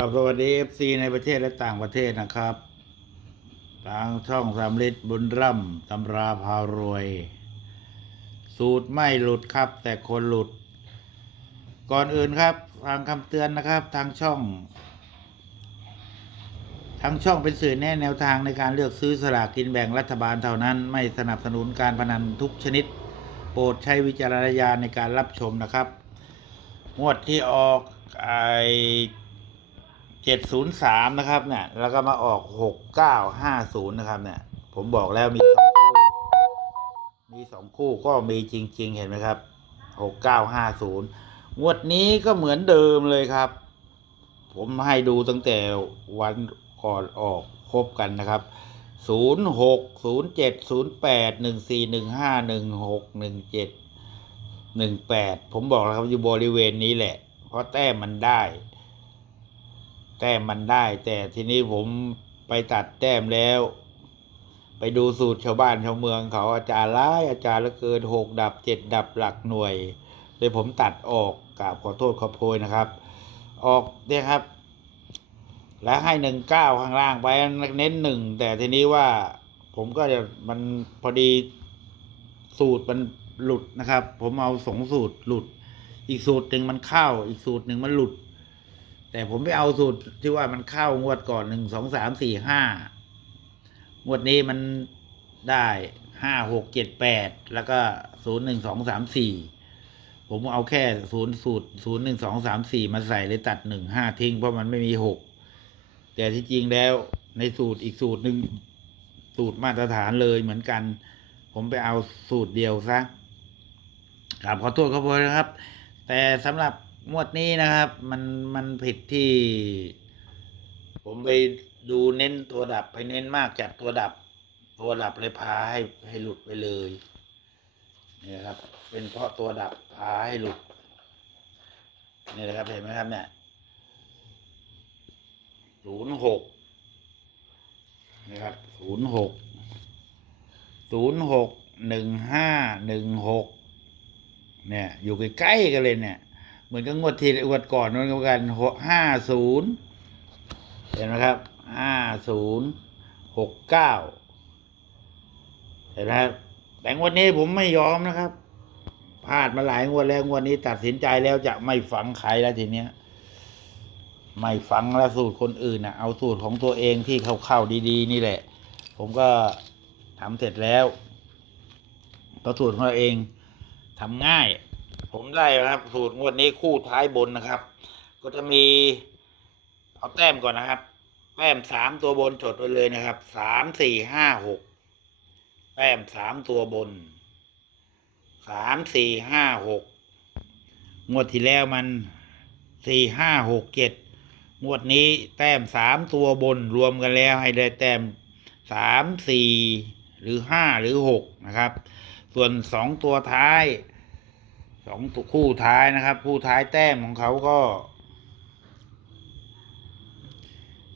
กับสวัสดี FC ในประเทศและต่างประเทศนะครับ ทางช่องสามลิตรบุญร่ำตำราพารวย สูตรไม่หลุดครับ แต่คนหลุด ก่อนอื่นครับทางคำเตือนนะครับ ทางช่อง ทางช่องเป็นสื่อแนะแนวทางในการเลือกซื้อสลากกินแบ่งรัฐบาลเท่านั้น ไม่สนับสนุนการพนันทุกชนิด โปรดใช้วิจารณญาณในการรับชมนะครับ งวดที่ออกไอ เจ็ดศูนย์สามนะครับเนี่ยแล้วก็มาออกหกเก้าห้าศูนย์นะครับเนี่ย ผมบอกแล้วมีสองคู่ มีสองคู่ก็มีจริง ๆ เห็นไหมครับหกเก้าห้าศูนย์งวดนี้ก็เหมือนเดิมเลยครับ ผมให้ดูตั้งแต่วันก่อนออกครบกันนะครับศูนย์หกศูนย์เจ็ดศูนย์แปดหนึ่งสี่หนึ่งห้าหนึ่งหกหนึ่งเจ็ดหนึ่งแปดผมบอกแล้วครับอยู่บริเวณนี้แหละ เพราะแต้มมันได้ แต้มมันได้ แต่ทีนี้ผมไปตัดแต้มแล้ว ไปดูสูตรชาวบ้านชาวเมืองเขาอาจารย์ร้ายอาจารย์ละเกินหกดับเจ็ดดับหลักหน่วยเลยผมตัดออกกราบขอโทษขอโพยนะครับ ออกเนี่ยครับ แล้วให้หนึ่งเก้าข้างล่างไปเน้นหนึ่งแต่ทีนี้ว่าผมก็จะมันพอดีสูตรมันหลุดนะครับ ผมเอาสองสูตรหลุด อีกสูตรหนึ่งมันเข้า อีกสูตรหนึ่งมันหลุด แต่ผมไม่เอาสูตรที่ว่ามันเข้างวดก่อนหนึ่งสองสามสี่ห้างวดนี้มันได้ห้าหกเจ็ดแปดแล้วก็ศูนย์หนึ่งสองสามสี่ผมเอาแค่ศูนย์สูตรศูนย์หนึ่งสองสามสี่มาใส่เลยตัดหนึ่งห้าทิ้งเพราะมันไม่มีหกแต่ที่จริงแล้วในสูตรอีกสูตรหนึ่งสูตรมาตรฐานเลยเหมือนกัน ผมไปเอาสูตรเดียวซะกราบขอโทษครับผมนะครับ แต่สำหรับ งวดนี้นะครับ มันมันผิดที่ ผมไปดูเน้นตัวดับไปเน้นมากจากตัวดับ ตัวดับเลยพาให้ให้หลุดไปเลยนี่ครับ เป็นเพราะตัวดับพาให้หลุดนี่นะครับเห็นไหมครับเนี่ยศูนย์หกนะครับศูนย์หกศูนย์หกหนึ่งห้าหนึ่งหกเนี่ย อยู่ใกล้ๆกันเลยเนี่ย เหมือนกับงวดที่งวดก่อนนู้นกันหกห้าศูนย์เห็นไหมครับห้าศูนย์หกเก้าเห็นไหมครับแต่งวดนี้ผมไม่ยอมนะครับพลาดมาหลายงวดแล้วงวดนี้ตัดสินใจแล้วจะไม่ฝังใครแล้วทีเนี้ยไม่ฟังแล้วสูตรคนอื่นนะเอาสูตรของตัวเองที่เข้าๆดีๆ นี่แหละ ผมก็ทำเสร็จแล้วตัวสูตรของเราเองทำง่าย ผมได้ครับ สูตรงวดนี้คู่ท้ายบนนะครับ ก็จะมีเอาแต้มก่อนนะครับ แต้มสามตัวบนจดไว้เลยนะครับสามสี่ห้าหกแต้มสามตัวบนสามสี่ห้าหกงวดที่แล้วมันสี่ห้าหกเจ็ดงวดนี้แต้มสามตัวบนรวมกันแล้วให้ได้แต้มสามสี่หรือห้าหรือหกนะครับ ส่วนสองตัวท้าย สองตัวคู่ท้ายนะครับ คู่ท้ายแต้มของเขาก็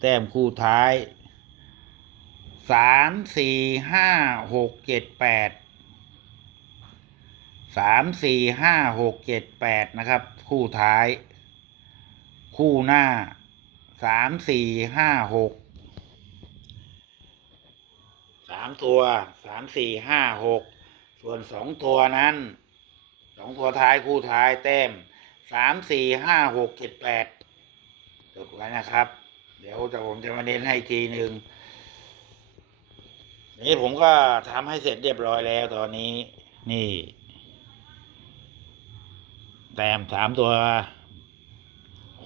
แต้มคู่ท้ายสามสี่ห้าหกเจ็ดแปดสามสี่ห้าหกเจ็ดแปดนะครับ คู่ท้าย คู่หน้าสามสี่ห้าหกสามตัวสามสี่ห้าหกส่วนสองตัวนั้น สองตัวท้ายคู่ท้ายแต้มสามสี่ห้าหกเจ็ดแปดจดไว้นะครับ เดี๋ยวจะผมจะมาเน้นให้ทีหนึ่งนี่ผมก็ทำให้เสร็จเรียบร้อยแล้วตอนนี้ นี่ แต้มสามตัว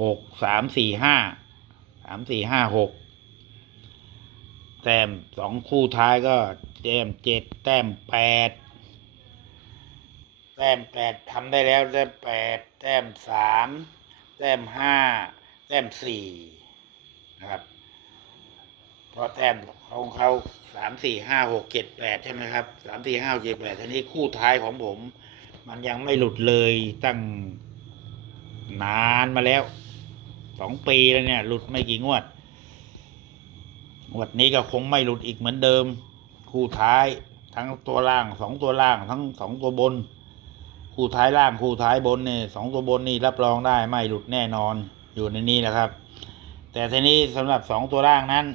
หกสามสี่ห้าสามสี่ห้าหกแต้มสองคู่ท้ายก็แต้มเจ็ดแต้มแปด ต้มแปดทำได้แล้วแต้มแปดแต้มสามแต้มห้าแต้มสี่นะครับ เพราะแต้มของเขาสามสี่ห้าหกเจ็ดแปดใช่ไหมครับสามสี่ห้าเจ็ดแปดทีนี้คู่ท้ายของผม มันยังไม่หลุดเลยตั้งนานมาแล้วสองปีแล้วเนี่ย หลุดไม่กี่งวดงวดนี้ก็คงไม่หลุดอีกเหมือนเดิม คู่ท้ายทั้งตัวล่างสองตัวล่างทั้งสองตัวบน คู่ท้ายล่างคู่ท้ายบนเนี่ยสองตัวบนนี่รับรองได้ไม่หลุดแน่นอนอยู่ในนี้แหละครับ แต่ทีนี้สำหรับสองตัวล่างนั้น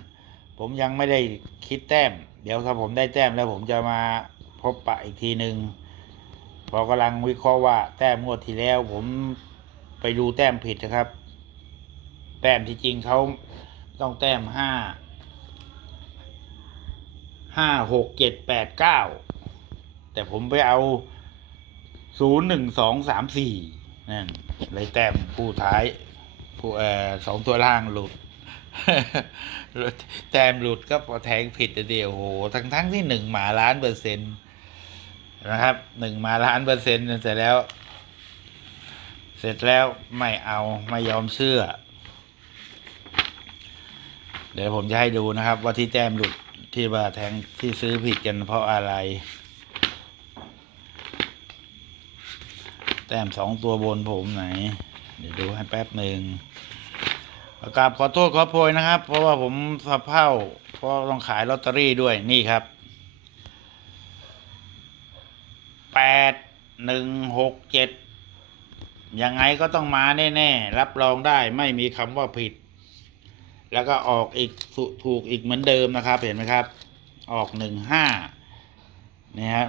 ผมยังไม่ได้คิดแต้ม เดี๋ยวถ้าผมได้แต้มแล้วผมจะมาพบปะอีกทีหนึ่งพอกำลังวิเคราะห์ว่าแต้มงวดที่แล้ว ผมไปดูแต้มผิดนะครับ แต้มที่จริงเขาต้องแต้มห้าห้าหกเจ็ดแปดเก้าแต่ผมไปเอา ศูนย์หนึ่งสองสามสี่นั่นเลยแต้มผู้ท้ายผู้เอ่อสองตัวล่างหลุดแต้มหลุดก็พอแทงผิดเดียวโอ้โหทั้งทั้งที่หนึ่งหมาล้านเปอร์เซ็นต์นะครับหนึ่งหมาล้านเปอร์เซ็นต์เสร็จแล้ว เสร็จแล้วไม่เอาไม่ยอมเชื่อ เดี๋ยวผมจะให้ดูนะครับ ว่าที่แต้มหลุดที่ว่าแทงที่ซื้อผิดกันเพราะอะไร แต้มสองตัวบนผมไหน เดี๋ยวดูให้แป๊บหนึ่งประกาบขอโทษขอโพยนะครับ เพราะว่าผมสะเพร่าเพราะต้องขายลอตเตอรี่ด้วยนี่ครับแปดหนึ่งหกเจ็ดยังไงก็ต้องมาแน่ๆ รับรองได้ไม่มีคำว่าผิด แล้วก็ออกอีกถูกอีกเหมือนเดิมนะครับ เห็นไหมครับ ออกหนึ่งห้านี่ครับ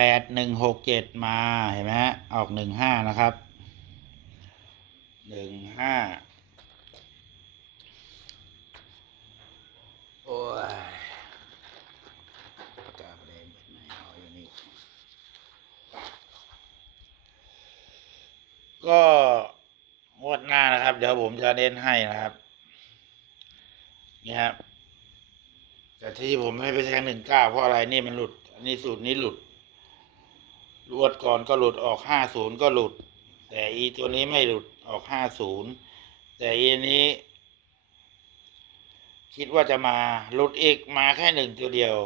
แปดหนึ่งหกเจ็ดมาเห็นไหมฮะออกหนึ่งห้านะครับหนึ่งห้าโอ้ยปากาแดงไปไหนเอาอยู่นี่ก็งวดหน้านะครับ เดี๋ยวผมจะเน้นให้นะครับ นี่ครับแต่ที่ผมให้ไปแทงหนึ่งเก้าเพราะอะไรนี่มันหลุด อันนี้สูตรนี้หลุด รวดก่อนก็หลุดออกห้าศูนย์ก็หลุด แต่อีตัวนี้ไม่หลุดออกห้าศูนย์แต่อีนี้ คิดว่าจะมาหลุดอีกมาแค่หนึ่งตัวเดียว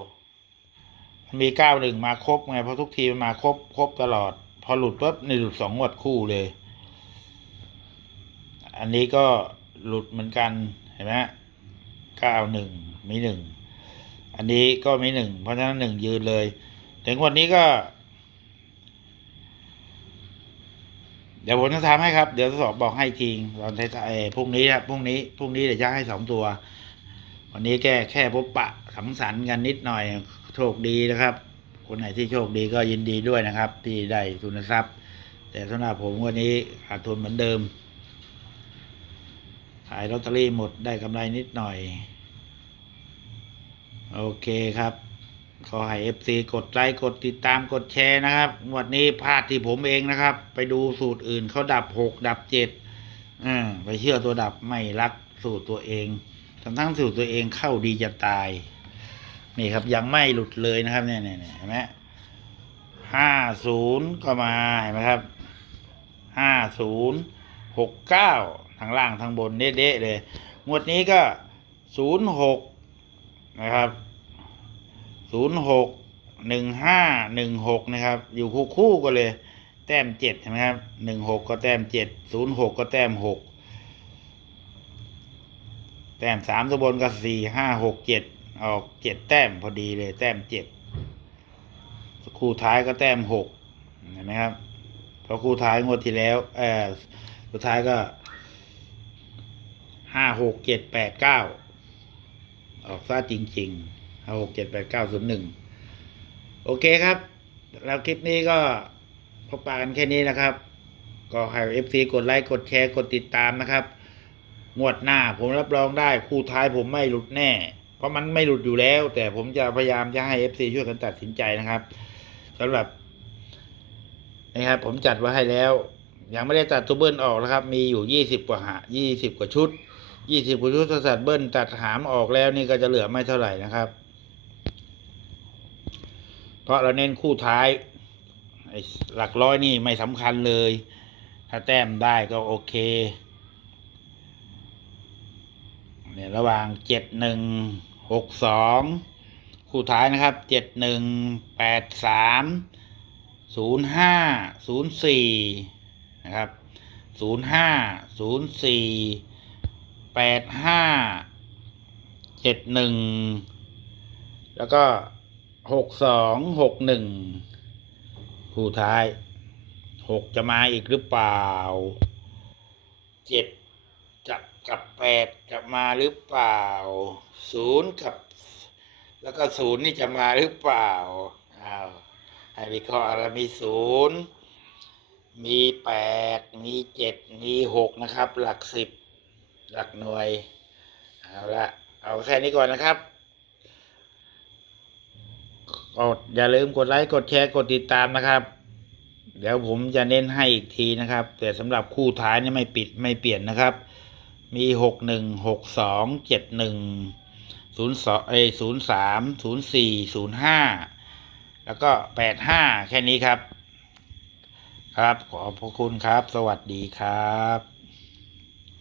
มีเก้าหนึ่งมาครบไงเพราะทุกทีมันมาครบครบตลอด พอหลุดปุ๊บในหลุดสองงวดคู่เลย อันนี้ก็หลุดเหมือนกันเห็นไหมเก้าหนึ่งมีหนึ่งอันนี้ก็มีหนึ่งเพราะฉะนั้นหนึ่งยืนเลย ถึงวันนี้ก็ เดี๋ยวผมจะทำให้ครับ เดี๋ยวสอบบอกให้จริงตอนท้ายๆเอพรุ่งนี้ครับพรุ่งนี้พรุ่งนี้เดี๋ยวจะให้สองตัว วันนี้แค่แค่พบปะสังสรรค์กันนิดหน่อยโชคดีนะครับ คนไหนที่โชคดีก็ยินดีด้วยนะครับ ที่ได้ทุนทรัพย์ แต่สำหรับผมวันนี้ขาดทุนเหมือนเดิมขายลอตเตอรี่หมดได้กำไรนิดหน่อย โอเคครับ ขอให้เอฟซีกดไลค์กดติดตามกดแชร์นะครับงวันนี้พลาดที่ผมเองนะครับ ไปดูสูตรอื่นเขาดับหกดับเจ็ดอ่าไปเชื่อตัวดับไม่รักสูตรตัวเองทั้งทั้งสูตรตัวเองเข้าดีจะตาย นี่ครับยังไม่หลุดเลยนะครับเนี่ยเนี่ยเนี่ยเห็นไหมห้าศูนย์ก็มาเห็นไหมครับห้าศูนย์หกเก้าทางล่างทางบนเด๊ะเลย งวดนี้ก็ศูนย์หกนะครับ ศูนย์หกหนึ่งห้าหนึ่งหกนะครับ อยู่คู่คู่กันเลย แต้มเจ็ดใช่ไหมครับหนึ่งหกก็แต้มเจ็ดศูนย์หกก็แต้มหกแต้มสามตัวบนก็สี่ห้าหกเจ็ดออกเจ็ดแต้มพอดีเลยแต้มเจ็ดคู่ท้ายก็แต้มหกเห็นไหมครับเพราะคู่ท้ายงวดที่แล้วเออคู่ท้ายก็ห้าหกเจ็ดแปดเก้าออกซะจริง ๆ ห้าหกเจ็ดแปดเก้าศูนย์หนึ่งโอเคครับ แล้วคลิปนี้ก็พบปะกันแค่นี้นะครับ ก็ให้เอฟซีกดไลค์กดแชร์กดติดตามนะครับ งวดหน้าผมรับรองได้คู่ท้ายผมไม่หลุดแน่ เพราะมันไม่หลุดอยู่แล้ว แต่ผมจะพยายามจะให้ FC ช่วยกันตัดสินใจนะครับสำหรับนะครับผมจัดไว้ให้แล้ว ยังไม่ได้ตัดตัวเบิ้ลออกนะครับ มีอยู่ยี่สิบกว่าหายี่สิบกว่าชุดยี่สิบกว่าชุดถ้าตัดเบิ้ลตัดหามออกแล้วนี่ก็จะเหลือไม่เท่าไหร่นะครับ ราะเราเน้นคู่ท้ายหลักร้อยนี่ไม่สำคัญเลย ถ้าแต้มได้ก็โอเคเนี่ยระหว่างเจ็ดหนึ่งหกสองคู่ท้ายนะครับเจ็ดหนึ่งแปดสามศูนย์ห้าศูนย์สี่นะครับศูนย์ห้าศูนย์สี่แปดห้าเจ็ดหนึ่งแล้วก็ หกสองหกหนึ่งคู่ท้ายหกจะมาอีกหรือเปล่าเจ็ดจับกับแปดจะมาหรือเปล่าศูนย์กับ แล้วก็ศูนย์นี่จะมาหรือเปล่าอ้าวให้วิเคราะห์อะไรมีศูนย์มีแปดมีเจ็ดมีหกนะครับ หลักสิบหลักหน่วย เอาละเอาแค่นี้ก่อนนะครับ กดอย่าลืมกดไลค์กดแชร์กดติดตามนะครับ เดี๋ยวผมจะเน้นให้อีกทีนะครับ แต่สำหรับคู่ท้ายนี่ไม่ปิดไม่เปลี่ยนนะครับ มีหกหนึ่งหกสองเจ็ดหนึ่งศูนย์สองเอศูนย์สามศูนย์สี่ศูนย์ห้าแล้วก็แปดห้าแค่นี้ครับ ครับขอบพระคุณครับ สวัสดีครับ